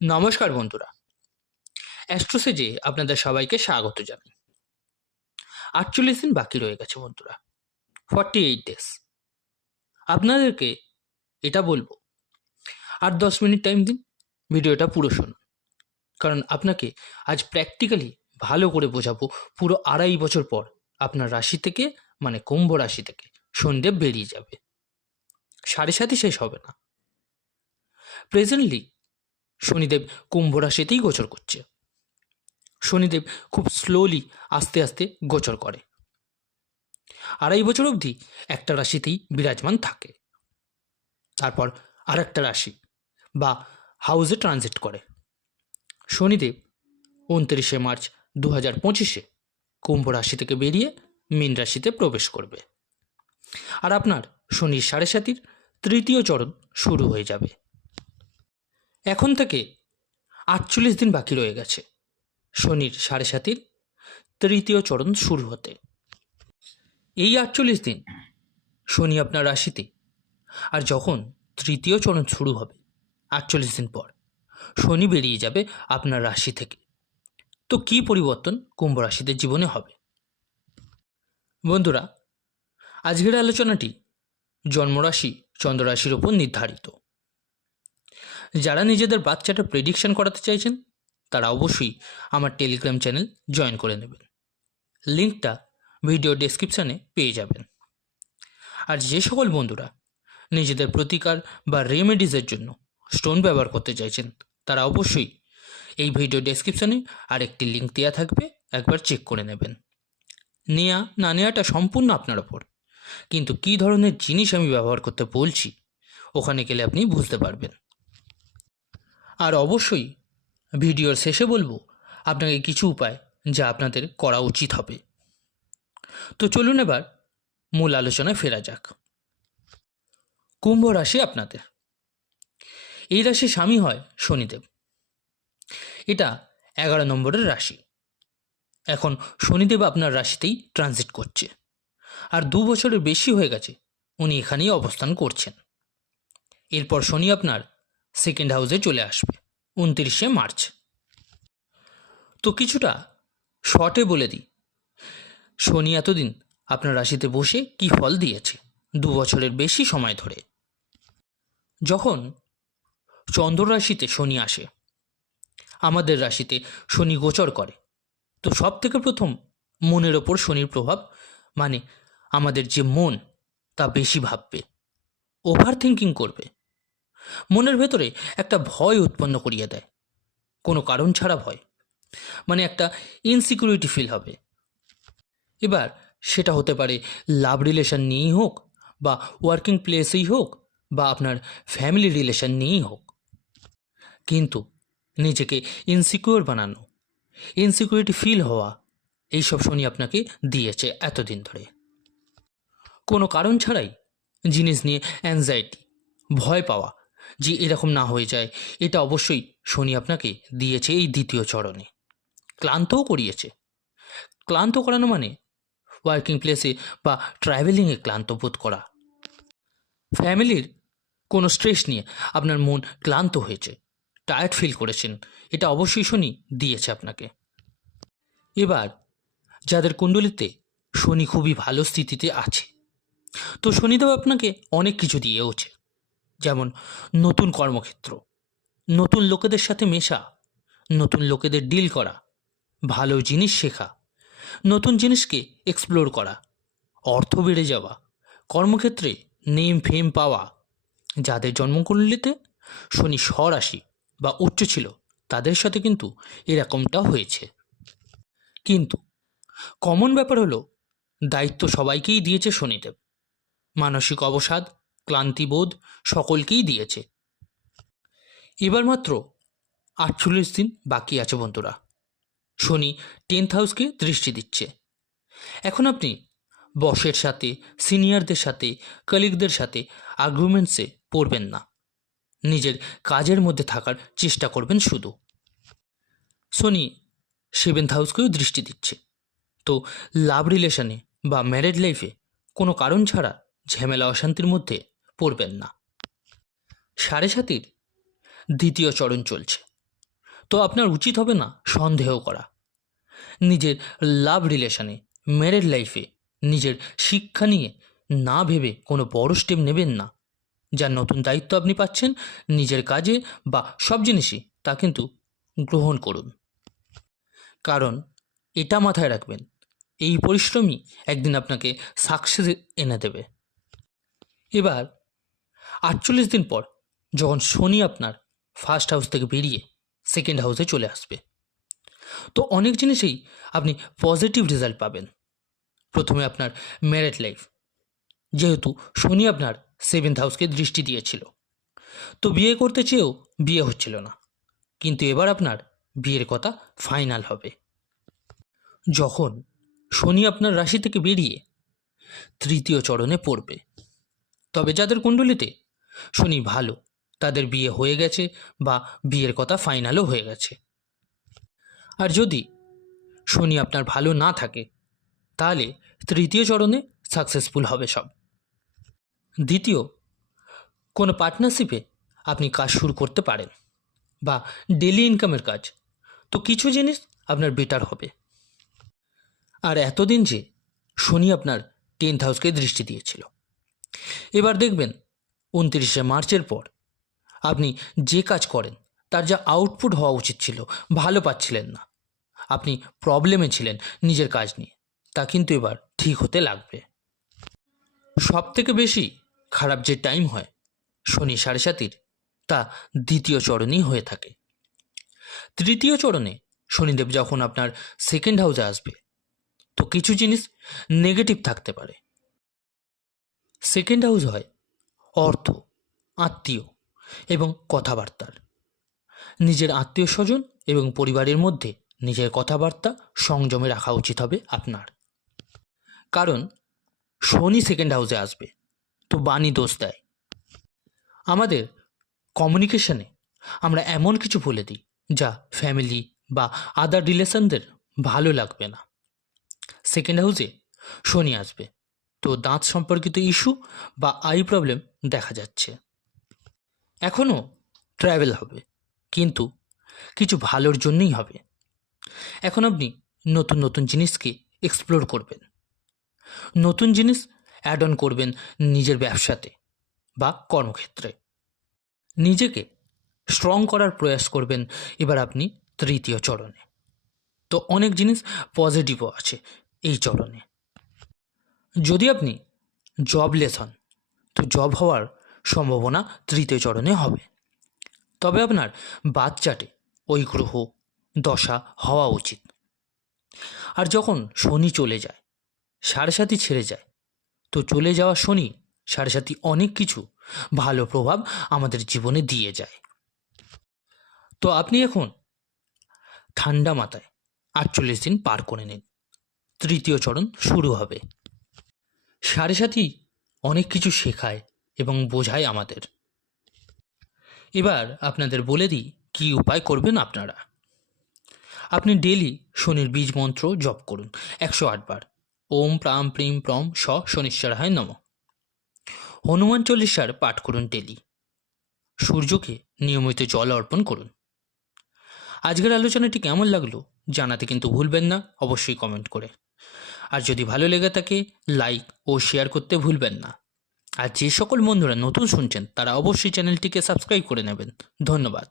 নমস্কার বন্ধুরা, অ্যাস্ট্রোসেজে আপনাদের সবাইকে স্বাগত জানাই। 48 দিন বাকি রয়ে গেছে বন্ধুরা, 48 ডেজ। আপনাদেরকে এটা বলবো, আর 10 মিনিট টাইম দিন, ভিডিওটা পুরো শুনুন। কারণ আপনাকে আজ প্র্যাকটিক্যালি ভালো করে বোঝাবো পুরো 2.5 বছর পর আপনার রাশি থেকে, মানে কুম্ভ রাশি থেকে শনিদেব বেরিয়ে যাবে। 7.5 শেষ হবে না। প্রেজেন্টলি শনিদেব কুম্ভ রাশিতেই গোচর করছে। শনিদেব খুব স্লোলি আস্তে আস্তে গোচর করে, 2.5 বছর অবধি একটা রাশিতেই বিরাজমান থাকে। তারপর আর একটা রাশি বা হাউসে ট্রানজিট করে। শনিদেব 29 মার্চ 2025 কুম্ভ রাশি থেকে বেরিয়ে মীন রাশিতে প্রবেশ করবে। আর আপনার শনির 7.5 তৃতীয় চরণ শুরু হয়ে যাবে। এখন থেকে 48 দিন বাকি রয়ে গেছে শনির 7.5 তৃতীয় চরণ শুরু হতে। এই 48 দিন শনি আপনার রাশিতে, আর যখন তৃতীয় চরণ শুরু হবে 48 দিন পর শনি বেরিয়ে যাবে আপনার রাশি থেকে। তো কী পরিবর্তন কুম্ভ রাশিদের জীবনে হবে? বন্ধুরা, আজকের আলোচনাটি জন্মরাশি চন্দ্ররাশির ওপর নির্ধারিত। যারা নিজেদের বাচ্চাটা প্রেডিকশন করাতে চাইছেন তারা অবশ্যই আমার টেলিগ্রাম চ্যানেল জয়েন করে নেবেন। লিঙ্কটা ভিডিও ডেসক্রিপশানে পেয়ে যাবেন। আর যে সকল বন্ধুরা নিজেদের প্রতিকার বা রেমেডিজের জন্য স্টোন ব্যবহার করতে চাইছেন তারা অবশ্যই এই ভিডিও ডেসক্রিপশানে আরেকটি লিঙ্ক দেওয়া থাকবে, একবার চেক করে নেবেন। নেওয়া না নেওয়াটা সম্পূর্ণ আপনার ওপর, কিন্তু কী ধরনের জিনিস আমি ব্যবহার করতে বলছি ওখানে গেলে আপনি বুঝতে পারবেন। আর অবশ্যই ভিডিওর শেষে বলবো আপনাকে কিছু উপায় যা আপনাদের করা উচিত হবে। তো চলুন এবার মূল আলোচনায় ফেরা যাক। কুম্ভ রাশি আপনাদের, এই রাশির স্বামী হয় শনিদেব। এটা 11 নম্বরের রাশি। এখন শনিদেব আপনার রাশিতেই ট্রানজিট করছে, আর 2 বছরের বেশি হয়ে গেছে উনি এখানেই অবস্থান করছেন। এরপর শনি আপনার সেকেন্ড হাউসে চলে আসবে 29 মার্চ। তো কিছুটা শর্টে বলে দিই, শনি এতদিন আপনার রাশিতে বসে কি ফল দিয়েছে 2 বছরের বেশি সময় ধরে। যখন চন্দ্র রাশিতে শনি আসে, আমাদের রাশিতে শনি গোচর করে, তো সব থেকে প্রথম মনের ওপর শনির প্রভাব, মানে আমাদের যে মন তা বেশি ভাববে, ওভার থিঙ্কিং করবে, মনের ভেতরে একটা ভয় উৎপন্ন করিয়ে দেয়, কোনো কারণ ছাড়া ভয়, মানে একটা ইনসিকিউরিটি ফিল হবে। এবার সেটা হতে পারে লাভ রিলেশন নিয়েই হোক, বা ওয়ার্কিং প্লেসেই হোক, বা আপনার ফ্যামিলি রিলেশন নিয়েই হোক। কিন্তু নিজেকে ইনসিকিউর বানানো, ইনসিকিউরিটি ফিল হওয়া, এইসব শনি আপনাকে দিয়েছে এতদিন ধরে। কোনো কারণ ছাড়াই জিনিস নিয়ে অ্যাংজাইটি, ভয় পাওয়া যে এরকম না হয়ে যায়, এটা অবশ্যই শনি আপনাকে দিয়েছে এই দ্বিতীয় চরণে। ক্লান্তও করিয়েছে। ক্লান্ত করানো মানে ওয়ার্কিং প্লেসে বা ট্রাভেলিংয়ে ক্লান্ত বোধ করা, ফ্যামিলির কোনো স্ট্রেস নিয়ে আপনার মন ক্লান্ত হয়েছে, টায়ার্ড ফিল করেছেন, এটা অবশ্যই শনি দিয়েছে আপনাকে। এবার যাদের কুণ্ডলিতে শনি খুবই ভালো স্থিতিতে আছে, তো শনিদেব আপনাকে অনেক কিছু দিয়েওছে, যেমন নতুন কর্মক্ষেত্র, নতুন লোকেদের সাথে মেশা, নতুন লোকেদের ডিল করা, ভালো জিনিস শেখা, নতুন জিনিসকে এক্সপ্লোর করা, অর্থ বেড়ে যাওয়া, কর্মক্ষেত্রে নেম ফেম পাওয়া। যাদের জন্মকুণ্ডলিতে শনি স্বরাশি বা উচ্চ ছিল তাদের সাথে কিন্তু এরকমটা হয়েছে। কিন্তু কমন ব্যাপার হলো, দায়িত্ব সবাইকেই দিয়েছে শনিদেব, মানসিক অবসাদ, ক্লান্তিবোধ সকলকেই দিয়েছে। এবার মাত্র 48 দিন বাকি আছে বন্ধুরা। শনি 10th হাউসকে দৃষ্টি দিচ্ছে। এখন আপনি বসের সাথে, সিনিয়রদের সাথে, কলিগদের সাথে আর্গুমেন্টসে পড়বেন না, নিজের কাজের মধ্যে থাকার চেষ্টা করবেন শুধু। শনি 7th হাউসকেও দৃষ্টি দিচ্ছে, তো লাভ রিলেশনে বা ম্যারেড লাইফে কোনো কারণ ছাড়া ঝামেলা অশান্তির মধ্যে পড়বেন না। 7.5 দ্বিতীয় চরণ চলছে, তো আপনার উচিত হবে না সন্দেহ করা। নিজের লাভ রিলেশনে, ম্যারেড লাইফে, নিজের শিক্ষা নিয়ে না ভেবে কোনো বড় স্টেপ নেবেন না। যার নতুন দায়িত্ব আপনি পাচ্ছেন নিজের কাজে বা সব জিনিসই, তা কিন্তু গ্রহণ করুন। কারণ এটা মাথায় রাখবেন, এই পরিশ্রমই একদিন আপনাকে সাকসেস এনে দেবে। এবার 48 দিন পর যখন শনি আপনার ফার্স্ট হাউস থেকে বেরিয়ে সেকেন্ড হাউসে চলে আসবে, তো অনেক জিনিসেই আপনি পজিটিভ রেজাল্ট পাবেন। প্রথমে আপনার ম্যারেড লাইফ, যেহেতু শনি আপনার 7th হাউসকে দৃষ্টি দিয়েছিল, তো বিয়ে করতে চেয়েও বিয়ে হচ্ছিল না, কিন্তু এবার আপনার বিয়ের কথা ফাইনাল হবে। যখন শনি আপনার রাশি থেকে বেরিয়ে তৃতীয় চরণে পড়বে, তবে যাদের কুণ্ডলিতে শনি ভালো তাদের বিয়ে হয়ে গেছে বা বিয়ের কথা ফাইনালও হয়ে গেছে। আর যদি শনি আপনার ভালো না থাকে তাহলে তৃতীয় চরণে সাকসেসফুল হবে সব। দ্বিতীয়, কোনো পার্টনারশিপে আপনি কাজ শুরু করতে পারেন বা ডেলি ইনকামের কাজ, তো কিছু জিনিস আপনার বেটার হবে। আর এতদিন যে শনি আপনার 10th হাউসকে দৃষ্টি দিয়েছিল, এবার দেখবেন 29শে মার্চের পর আপনি যে কাজ করেন তার যা আউটপুট হওয়া উচিত ছিল ভালো পাচ্ছিলেন না, আপনি প্রবলেমে ছিলেন নিজের কাজ নিয়ে, তা কিন্তু এবার ঠিক হতে লাগবে। সব থেকে বেশি খারাপ যে টাইম হয় শনি 7.5, তা দ্বিতীয় চরণেই হয়ে থাকে। তৃতীয় চরণে শনিদেব যখন আপনার সেকেন্ড হাউসে আসবে, তো কিছু জিনিস নেগেটিভ থাকতে পারে। সেকেন্ড হাউস হয় অর্থ, আত্মীয় এবং কথাবার্তার। নিজের আত্মীয় স্বজন এবং পরিবারের মধ্যে নিজের কথাবার্তা সংযমে রাখা উচিত হবে আপনার। কারণ শনি সেকেন্ড হাউসে আসবে তো বাণী দোষ দেয়। আমাদের কমিউনিকেশনে আমরা এমন কিছু বলে দিই যা ফ্যামিলি বা আদার রিলেশনদের ভালো লাগবে না। সেকেন্ড হাউসে শনি আসবে তো দাঁত সম্পর্কিত ইস্যু বা আই প্রবলেম দেখা যাচ্ছে। এখনও ট্রাভেল হবে, কিন্তু কিছু ভালোর জন্যই হবে। এখন আপনি নতুন নতুন জিনিসকে এক্সপ্লোর করবেন, নতুন জিনিস অ্যাড অন করবেন নিজের ব্যবসাতে বা কর্মক্ষেত্রে। নিজেকে স্ট্রং করার প্রয়াস করবেন এবার আপনি তৃতীয় চরণে। তো অনেক জিনিস পজিটিভও আছে এই চরণে। যদি আপনি জবলেস হন তো জব হওয়ার সম্ভাবনা তৃতীয় চরণে হবে, তবে আপনার বাচ্চাটে ওই গ্রহ দশা হওয়া উচিত। আর যখন শনি চলে যায়, 7.5 ছেড়ে যায়, তো চলে যাওয়া শনি 7.5 অনেক কিছু ভালো প্রভাব আমাদের জীবনে দিয়ে যায়। তো আপনি এখন ঠান্ডা মাথায় 48 দিন পার করে নিন, তৃতীয় চরণ শুরু হবে। 7.5 অনেক কিছু শেখায় এবং বোঝায় আমাদের। এবার আপনাদের বলে দিই কী উপায় করবেন আপনারা। আপনি ডেলি শনির বীজ মন্ত্র জপ করুন 108 বার। ওম প্রাম প্রিম প্রম স শনিশ্বরায় নম। হনুমান চল্লিশার পাঠ করুন ডেলি। সূর্যকে নিয়মিত জল অর্পণ করুন। আজকের আলোচনাটি কেমন লাগলো জানাতে কিন্তু ভুলবেন না, অবশ্যই কমেন্ট করে। আর যদি ভালো লেগে থাকে লাইক ও শেয়ার করতে ভুলবেন না। আর যে সকল বন্ধুরা নতুন শুনছেন তারা অবশ্যই চ্যানেলটিকে সাবস্ক্রাইব করে নেবেন। ধন্যবাদ।